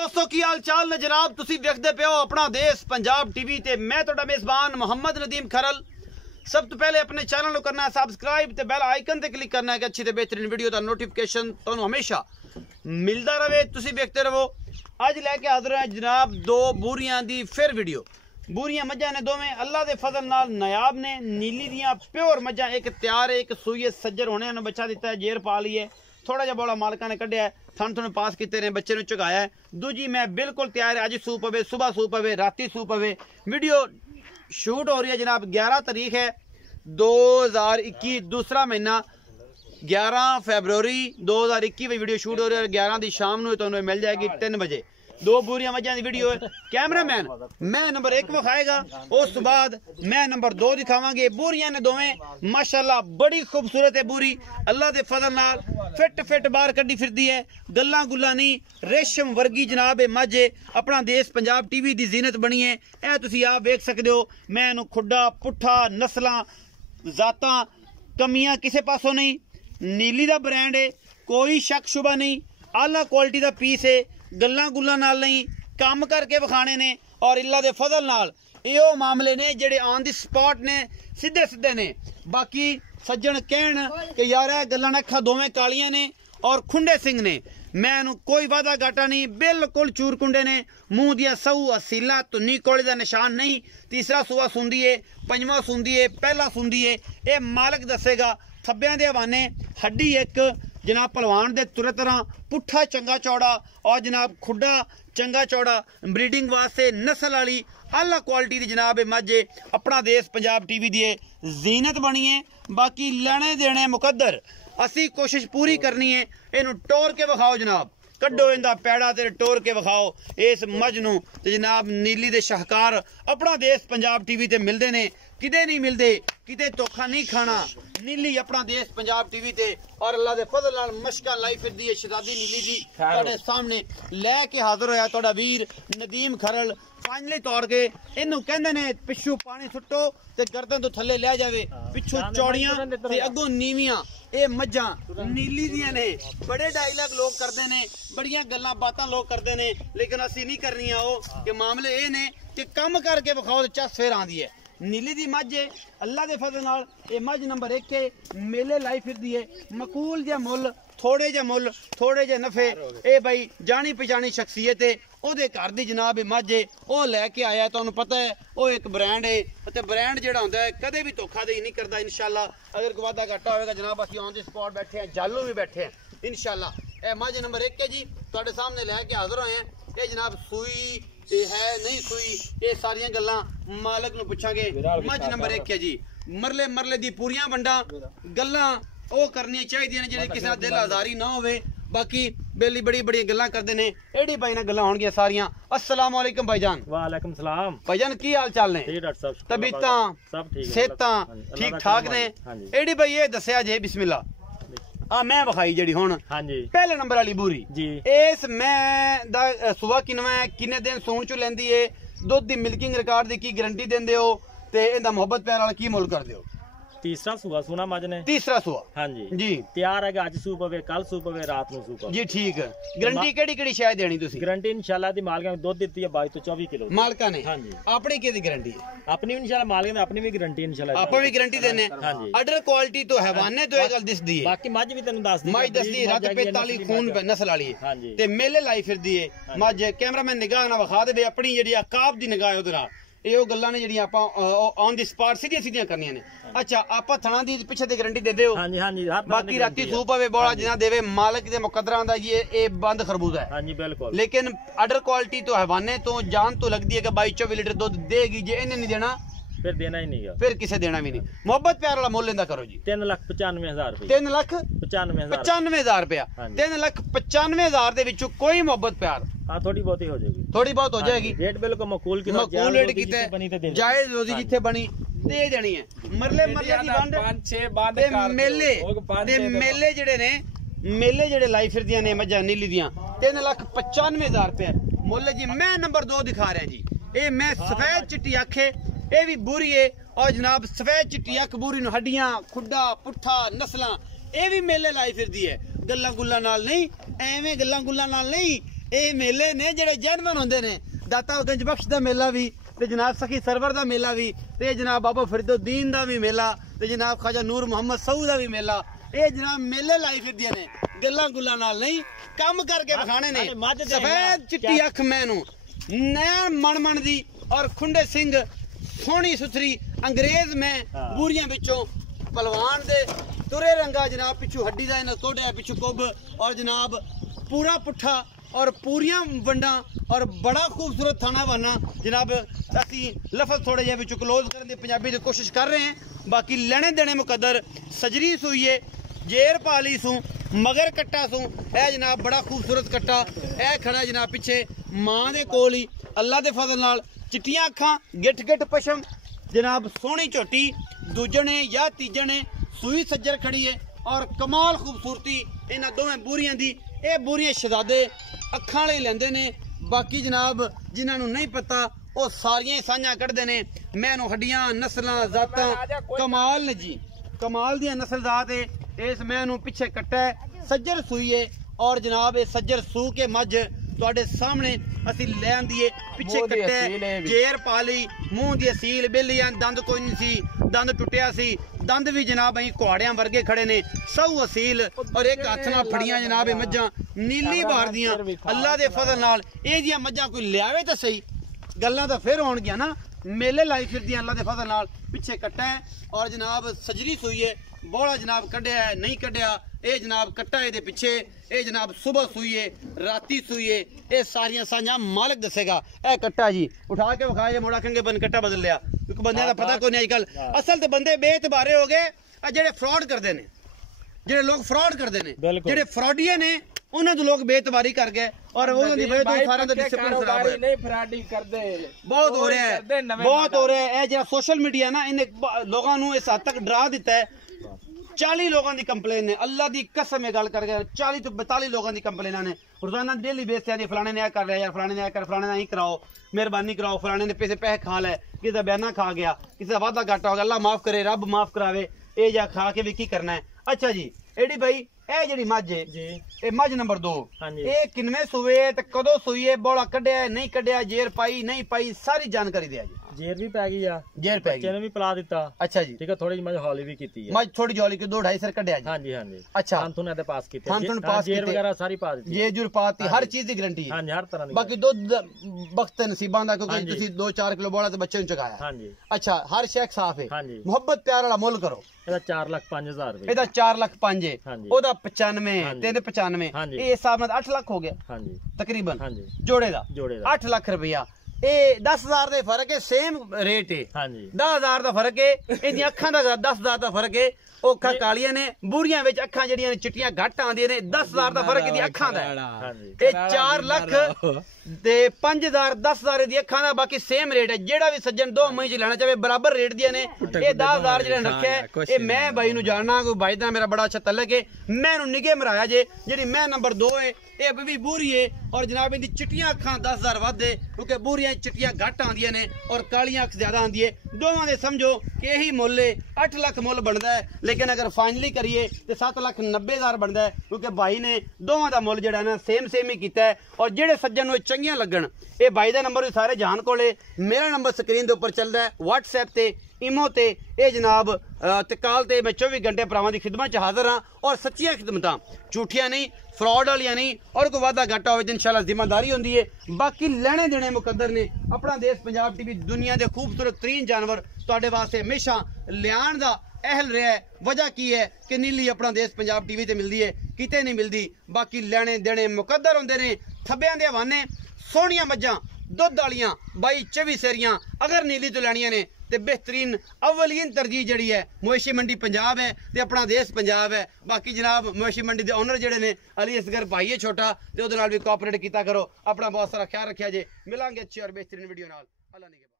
दोस्तों की हाल चाल ने जनाब तुसी देखते पे हो अपना देश पंजाब टीवी ते मैं तुहाडा मेजबान मोहम्मद नदीम खरल। सब तो पहले अपने चैनल को करना है सब्सक्राइब ते बेल आइकन ते क्लिक करना है कि अच्छी ते बेहतरीन वीडियो का नोटिफिकेशन तुहानू हमेशा मिलता रहे, तुसी देखते रहो। अज लैके हाजिर है जनाब दो बूरियां दी फिर वीडियो। बूरियां मझां ने दोवें अल्लाह दे फजल नाल नायाब ने। नीली दियां प्योर मझां, एक तैयार है एक सूई सज्जर होने ने बच्चा दिता है, जेर पा ली है, थोड़ा जा बड़ा मालका ने कढ़िया है, थन थन पास किते ने, बच्चे ने चुकाया है। दूजी मैं बिल्कुल तैयार है, अज सू पवे, सुबह सू पवे, राती सू पवे। वीडियो शूट हो रही है जनाब 11 तारीख है 2021, दूसरा महीना 11 फरवरी 2021 में वीडियो शूट हो रही है। 11 की शाम को तुम्हें मिल जाएगी 3 बजे। दो बूरियां मझां की वीडियो है। कैमरामैन मैं नंबर 1 विखाएगा, उस बाद मैं नंबर 2 दिखावांगे। बूरियां ने दोवें माशाल्लाह बड़ी खूबसूरत है बूरी, अल्लाह दे फजल नाल फिट फिट बाहर कड्डी फिरदी है, गल्लां गुल्लां नहीं, रेशम वर्गी जनाब मझ अपना देश पंजाब टीवी दी जीनत बनी है। ए तुसी आप वेख सकदे हो। मैं इहनूं खुड्डा पुट्ठा नस्लां जातां कमियां किसे पासों नहीं। नीली दा ब्रांड है, कोई शक शुबा नहीं, आला क्वालिटी दा पीस है, गल्लां गुल्लां नाल नहीं, काम करके विखाने ने और अल्लाह दे फजल नाल इहो मामले ने जेड़े ऑन दी स्पॉट ने, सीधे सीधे ने। बाकी सज्जन कहन कि यार ए गल्लां अखां दोवें कालियां ने और खुंडे सिंह ने, मैं कोई वादा घाटा नहीं, बिल्कुल चूर कुंडे ने। मुंह दिया सहू असीला धुन्नी कोले का निशान नहीं। तीसरा सूआ सुंदी है, पंजवां सुंदी है, पहला सुंदी है, ये मालक दसेगा। थब्बियां दे हवाने हड्डी एक जनाब पहलवान दे तुरे तरह, पुट्ठा चंगा चौड़ा और जनाब खुड्डा चंगा चौड़ा, ब्रीडिंग वास्ते नस्ल वाली आला क्वालिटी दी जनाब मझ अपना देश पंजाब टीवी दी जीनत बनी है। बाकी लेने देने मुकद्दर, असी कोशिश पूरी करनी है। इनू टोर के विखाओ जनाब, कड्डो इंदा पैड़ा ते टोर के विखाओ इस मझ नू। ते जनाब नीली दे शाहकार अपना देश पंजाब टीवी ते मिलदे ने, किते नहीं मिलते, किते धोखा नहीं खाना। नीली अपना देश पंजाब टीवी ते और अल्लाह दे फजल नाल मशकां लाई फिरदी है। शहजादी नीली जी तुहाडे सामने लैके हाजिर होया तुहाडा वीर नदीम खरल। फाइनली तौर के इनू कहंदे ने पिछू पानी सुट्टो ते गर्दन तो थल्ले लै जावे, पिछू चौड़ियां ते अगों नीवियां। ये मझां नीली दियां ने। बड़े डायलॉग लोग करते ने, बड़ियां गल्लां बातां लोग करते ने, लेकिन असी नहीं करनियां। वो कि मामले ये ने कि कम करके विखाओ ते चस फिर आंदी है। नीली दी मझ है, अल्लाह दे फजल नाल ये मझ नंबर 1 है, मेले लाई फिरदी है। मकूल जा मुल, थोड़े जे मुल, थोड़े जे नफे। ए भाई जानी पहचानी शख्सियत है, ओदे घर दी जनाब मझ है, ओ लैके आया। तुहानू पता है वो एक ब्रांड है, ते ब्रांड जेड़ा हुंदा है कदे भी धोखाधड़ी नहीं करदा। इंशाल्लाह अगर कोई वादा घाटा होएगा जनाब असीं ऑन द स्पॉट बैठे हैं, जालू भी बैठे हैं इंशाल्लाह। ए मझ नंबर 1 है जी, तुहाडे सामने लैके हाजिर होए हैं। ये जनाब सूई है नहीं सूई, ये सारियां गल्लां मालक नू पुछांगे। मझ नंबर 1 है जी, मरले मरले दी पूरियां वंडा गल्लां ओ करनी चाहिए ने जेड़े किसी दा दिल आजारी ना होवे। बाकी बेली बड़ी बड़ी गल्लां करदे ने, एड़ी भाई ना गल्लां होणगियां सारियां। अस्सलाम वालेकुम भाईजान। वालेकुम सलाम भाईजान, की हाल चाल ने? तबीयतां सब ठीक, सेहतां ठीक ठाक ने? एड़ी भाई ये दस्या जे बिस्मिल्लाह मैं विखाई जेड़ी हुण पहले नंबर वाली बूरी जी, इस मैं दा सुबह किनवा किन्ने दिन सूण चो लैंदी है, दुध दी मिल्किंग रिकॉर्ड दी की गारंटी देंदे हो ते इंदा मोहब्बत प्यार वाला की मुल करदे हो? तीसरा सुआ सुना मज ने, तीसरा सुआ। हाँ जी जी, तैयार है। अज सू पवे, कल सू पवे, रात नू सू पवे जी। ठीक है। गारंटी केड़ी केड़ी शायद देनी तुसी? गारंटी इंशाल्लाह दी मालका ने दुध दित्ती है 22 तो 24 किलो मालका ने। हाँ जी। अपनी केदी गारंटी है? अपनी इंशाल्लाह मालका ने अपनी भी गारंटी इंशाल्लाह आप भी गारंटी देने। हाँ जी। अडर क्वालिटी तो हैवाने तो एक गल दिसदी है, बाकी मज भी तैनूं दस दी, मज दसदी रात 45 खून नस्ल वाली है। हाँ जी। ते मेले लाई फिरदी है मज। कैमरामैन निगाह ना विखा दे अपनी जेड़ी अकाब दी निगाह ओदे नाल। ਇਹ ਗੱਲਾਂ ਨੇ ਜਿਹੜੀਆਂ ਆਪਾਂ ਔਨ ਦੀ ਸਪਾਟ ਸਿੱਧੀਆਂ ਸਿੱਧੀਆਂ ਕਰਨੀਆਂ ਨੇ। ਅੱਛਾ ਆਪਾਂ ਥਣਾ ਦੀ ਪਿੱਛੇ ਤੇ ਗਾਰੰਟੀ ਦੇ ਦਿਓ? ਹਾਂਜੀ ਹਾਂਜੀ। ਬਾਕੀ ਰਾਤੀ ਸੂਪ ਪਵੇ ਬੋਲਾ ਜਿਨਾ ਦੇਵੇ ਮਾਲਕ ਦੇ ਮੁਕੱਦਰਾਂ ਦਾ ਇਹ ਬੰਦ ਖਰਬੂਜ਼ਾ ਹੈ। ਹਾਂਜੀ ਬਿਲਕੁਲ। ਲੇਕਿਨ ਆਰਡਰ ਕੁਆਲਿਟੀ ਤੋਂ ਹਵਾਨੇ ਤੋਂ ਜਾਨ ਤੋਂ ਲੱਗਦੀ ਹੈ ਕਿ 22-24 ਲੀਟਰ ਦੁੱਧ ਦੇਗੀ। ਜੇ ਇਹਨੇ ਨਹੀਂ ਦੇਣਾ फिर देना ही नहीं, फिर किसे देना भी नहीं। मोहब्बत प्यार वाला मोल लेंदा करो जी। 3,95,000 रुपए। 3,95,000 रुपया। 3,95,000 दे विचों कोई मोहब्बत प्यार हाँ थोड़ी बहुत ही हो जाएगी, थोड़ी बहुत हो जाएगी। रेट बिल्कुल मकूल की रेट कीते जायज रोजी जिथे बनी दे देनी है। मरले मरले दी वंड 5-6 बांध मेले ते मेले जेड़े ने, मेले जेड़े लाई फिरदियां ने मझां नीली दियां 3,95,000 रुपया मुल जी। मैं नंबर 2 दिखा रहा जी। ये मैं सफेद चिट्टी आखे ये भी बूरी है और जनाब सफेद चिट्टी अख बूरी नूं हड्डियां खुड्डा पुट्ठा नस्लां ये भी मेले लाई फिरदी है। गल्लां गुल्लां नाल नहीं, एवें गल्लां गुल्लां नाल नहीं, ਇਹ ਮੇਲੇ ਨੇ ਜਿਹੜੇ ਜਨਮਨ ਹੁੰਦੇ ਨੇ। ਦਾਤਾ ਗੰਜ ਬਖਸ਼ ਦਾ ਮੇਲਾ ਵੀ ਤੇ ਜਨਾਬ ਸਖੀ ਸਰਵਰ ਦਾ ਮੇਲਾ ਵੀ ਤੇ ਜਨਾਬ ਬਾਬਾ ਫਰੀਦੁद्दीन ਦਾ ਵੀ ਮੇਲਾ ਤੇ ਜਨਾਬ ਖਾਜਾ ਨੂਰ ਮੁਹੰਮਦ ਸਊਦ ਦਾ ਵੀ ਮੇਲਾ। ਇਹ ਜਨਾਬ ਮੇਲੇ ਲਾਈ ਫਿਰਦੀਆਂ ਨੇ, ਗੱਲਾਂ ਗੁੱਲਾਂ ਨਾਲ ਨਹੀਂ, ਕੰਮ ਕਰਕੇ ਵਿਖਾਣੇ ਨੇ। ਸਫੈਦ ਚਿੱਟੀ ਅੱਖ ਮੈਨੂੰ ਨੈਣ ਮਣ ਦੀ ਔਰ ਖੁੰਡੇ ਸਿੰਘ ਸੋਹਣੀ ਸੁਥਰੀ ਅੰਗਰੇਜ਼ ਮੈਂ ਬੂਰੀਆਂ ਵਿੱਚੋਂ ਪਹਿਲਵਾਨ ਦੇ ਤੁਰੇ ਰੰਗਾ ਜਨਾਬ ਪਿੱਛੋਂ ਹੱਡੀ ਦਾ ਇਹਨਾਂ ਕੋਡਿਆ ਪਿੱਛੋਂ ਕੁੱਬ ਔਰ ਜਨਾਬ पूरा पुट्ठा और पूरियां वंडा और बड़ा खूबसूरत थाना बना जनाब। असी लफज थोड़े जे विच क्लोज करने की पंजाबी की कोशिश कर रहे हैं। बाकी लेने देने मुकद्दर सजरी सूईए जेर पाली सू मगर कट्टा सू ए जनाब बड़ा खूबसूरत कट्टा ए खड़ा जनाब पिछे मां दे कोल ही अल्लाह दे फजल नाल चिट्टियां अखां गिठ गिठ पशम जनाब सोहनी झोटी दूजने या तीजने सूई सज्जर खड़ी है और कमाल खूबसूरती इन्हां दोवें बूरियां दी। ਇਹ ਬੂਰੀਆਂ ਸ਼ਹਜ਼ਾਦੇ ਅੱਖਾਂ ਵਾਲੇ ਲੈਂਦੇ ਨੇ। ਬਾਕੀ ਜਨਾਬ ਜਿਨ੍ਹਾਂ ਨੂੰ ਨਹੀਂ ਪਤਾ ਉਹ ਸਾਰੀਆਂ ਹੀ ਸਾਂਝਾਂ ਕੱਢਦੇ ਨੇ। ਮੈਨੂੰ ਹੱਡੀਆਂ ਨਸਲਾਂ ਜ਼ਾਤਾਂ ਕਮਾਲ ਨੇ ਜੀ, ਕਮਾਲ ਦੀਆਂ ਨਸਲ ਜ਼ਾਤ ਏ। ਇਸ ਮੈਂ ਨੂੰ ਪਿੱਛੇ ਕੱਟਾ ਸੱਜਰ ਸੂਈਏ ਔਰ ਜਨਾਬ ਇਹ ਸੱਜਰ ਸੂ ਕੇ ਮੱਝ ਤੁਹਾਡੇ ਸਾਹਮਣੇ ਅਸੀਂ ਲੈ ਆਂਦੀਏ। ਪਿੱਛੇ ਕੱਟੇ ਜੇਰ ਪਾ ਲਈ ਮੂੰਹ ਦੀ ਅਸੀਲ ਬੇਲੀਆਂ ਦੰਦ ਕੋਈ ਨਹੀਂ ਸੀ, ਦੰਦ ਟੁੱਟਿਆ ਸੀ, दंद भी जनाब अं घोड़िया वर्गे खड़े ने सौ असील और एक हथ नाल फड़ियां जनाब मझां नीली बार दियां अल्लाह दे फजल नाल। इह जिहां मझां कोई लियावे तां सही गल्लां तां फिर होणगियां ना। मेले लाई फिरदियां अल्लाह दे फजल नाल। पिछे कट्टा है और जनाब सजरी सूईए बोला जनाब कढ़िया है नहीं कढ़िया ये जनाब कट्टा है पिछे ये जनाब सुबह सूईए राती सूईए ये सारियां सांझां मालिक दसेगा। ए कट्टा जी उठा के विखाए मुड़ा कहेंगे बन कट्टा बदल लिया क्योंकि बंदे का पता कोई नहीं अजकल। असल तो बंदे बेतबारे हो गए जेडे फ्रॉड करते हैं, जेडे लोग फ्रॉड करते हैं, जेडे फ्रॉडिये ने उन्होंने तो लोग बेतबारी कर गए और वो वजह तो सारा डिसिप्लिन खराब है। नहीं फ्रॉडी करदे बहुत हो रहा है, बहुत हो रहा है। जो सोशल मीडिया ना इन्हें लोगों को इस हद तक डरा दिता है। 40 लोगों की कंप्लेन है अल्लाह की कसम है गल कर गए 40 तो 42 लोगों की कंप्लेन ने रोजाना डेली बेस से फलाने ने कर लिया यार फलाने ने कर फलाने नहीं कराओ मेहरबानी कराओ फलाने ने पैसे खा ले किसी का बयाना खा गया किसी का वादा घाटा हो गया अल्लाह माफ करे रब माफ करावे ये जा खा के भी की करना है। अच्छा जी एडी भाई ए जेडी मझ है ये मझ नंबर 2 ये किनवे सूए ते कदों सूईए बोला कढ़िया नहीं कढ़िया जेर पाई नहीं पाई सारी जानकारी दिया जी। जेर भी पै गई आ जेर पै गई चने भी पिला दिता। अच्छा जी ठीक है थोड़ी मझ हौली भी कीती है मझ थोड़ी हौली के 2-2.5 सर कढ़िया जी। हां जी हां जी अच्छा हम तुने दे पास कीते हम पास जेर वगैरह सारी पा दी ये जुर पाती हर चीज की गारंटी है। हां जी हर तरह की बाकी दूध वक्त नसीबां दा क्योंकि तुसी 2-4 किलो बोला ते बच्चे नु चगाया। हां जी अच्छा हर शेख साफ है। हां जी मोहब्बत प्यार वाला मुल करो ਇਹਦਾ 4,05,000 ਰੁਪਏ ਇਹਦਾ 4,05,000 ਉਹਦਾ 95 ਤੇ ਇਹਦੇ 95 ਇਹ ਹਿਸਾਬ ਨਾਲ 8 ਲੱਖ ਹੋ ਗਿਆ। ਹਾਂਜੀ ਤਕਰੀਬਨ ਜੋੜੇ ਦਾ 8 ਲੱਖ ਰੁਪਇਆ। ਇਹ 10,000 ਦੇ ਫਰਕ ਹੈ ਸੇਮ ਰੇਟ ਹੈ। ਹਾਂਜੀ 10,000 ਦਾ ਫਰਕ ਹੈ ਇਹਦੀਆਂ ਅੱਖਾਂ ਦਾ 10,000 ਦਾ ਫਰਕ ਹੈ। ਉਹ ਅੱਖਾਂ ਕਾਲੀਆਂ ਨੇ ਬੂਰੀਆਂ ਵਿੱਚ ਅੱਖਾਂ ਜਿਹੜੀਆਂ ਚਿੱਟੀਆਂ ਘੱਟ ਆਉਂਦੀਆਂ ਨੇ 10,000 ਦਾ ਫਰਕ ਇਹਦੀ ਅੱਖਾਂ ਦਾ ਇਹ 4 ਲੱਖ ਤੇ 5,000 10,000 ਦੀ ਅੱਖਾਂ ਦਾ ਬਾਕੀ ਸੇਮ ਰੇਟ ਹੈ। ਜਿਹੜਾ ਵੀ ਸੱਜਣ 2 ਮਹੀਨੇ ਚ ਲੈਣਾ ਚਾਹੇ ਬਰਾਬਰ ਰੇਟ ਦੀਆਂ ਨੇ। ਇਹ 10,000 ਜਿਹੜਾ ਰੱਖਿਆ ਇਹ ਮੈਂ ਬਾਈ ਨੂੰ ਜਾਣਨਾ ਕੋਈ ਬਾਈ ਦਾ ਮੇਰਾ ਬੜਾ ਅੱਛਾ ਤਲਕ ਹੈ ਮੈਂ ਇਹਨੂੰ ਨਿਗੇ ਮਰਾਇਆ ਜੇ ਜਿਹੜੀ ਮੈਂ ਨੰਬਰ 2 ਹੈ ਇਹ ਵੀ ਬੂਰੀ ਹੈ और जनाब इनकी चिट्टियां अखां 10,000 वध है क्योंकि बूरियां चिट्टियां घट आंदियां ने और कालियां अख ज्यादा आंदी है। दोवां दे समझो कि यही मुल है 8 लाख मुल बनता है लेकिन अगर फाइनली करिए तो 7,90,000 बनता है क्योंकि भाई ने दोवां दा मुल जिहड़ा ना सेम ही कीता है। और जेडे सज्जन नूं चंगियां लगन ये भाई दा नंबर सारे जान कोले मेरा नंबर स्क्रीन दे उपर चलदा है WhatsApp ते इमो ते ये जनाब तकाल ते मैं 24 घंटे भरावां दी खिदमत च हाजिर हाँ और सच्चियां खिदमतां झूठियां नहीं फ्रॉड वालियां नहीं और कोई वादा घाटा हो इंशाल्लाह जिम्मेदारी होंदी है। बाकी लेने देने मुकद्दर ने अपना देश पंजाब टीवी दुनिया के खूबसूरत तरीन जानवर तुहाडे वास्ते हमेशा लियाण दा अहल रहा है। वजह की है कि नीली अपना देश पंजाब टीवी ते मिलती है किते नहीं मिलती। बाकी लेने देने मुकद्दर होंदे ने थब्बियां दे हवाने सोहणियां मझां दुध वालियां 22-24 सेरियां अगर नीली तो लैनियां ने ते बेहतरीन अवलीन तरजीह जड़ी है मवेशी मंडी पंजाब है ते अपना देश पंजाब है। बाकी जनाब मवेशी मंडी के ओनर जड़े ने अली असगर भाई है छोटा ते उहदे नाल भी कोऑपरेट कीता करो। अपना बहुत सारा ख्याल रखिया जे मिलांगे अच्छी और बेहतरीन वीडियो नाल। अल्लाह ने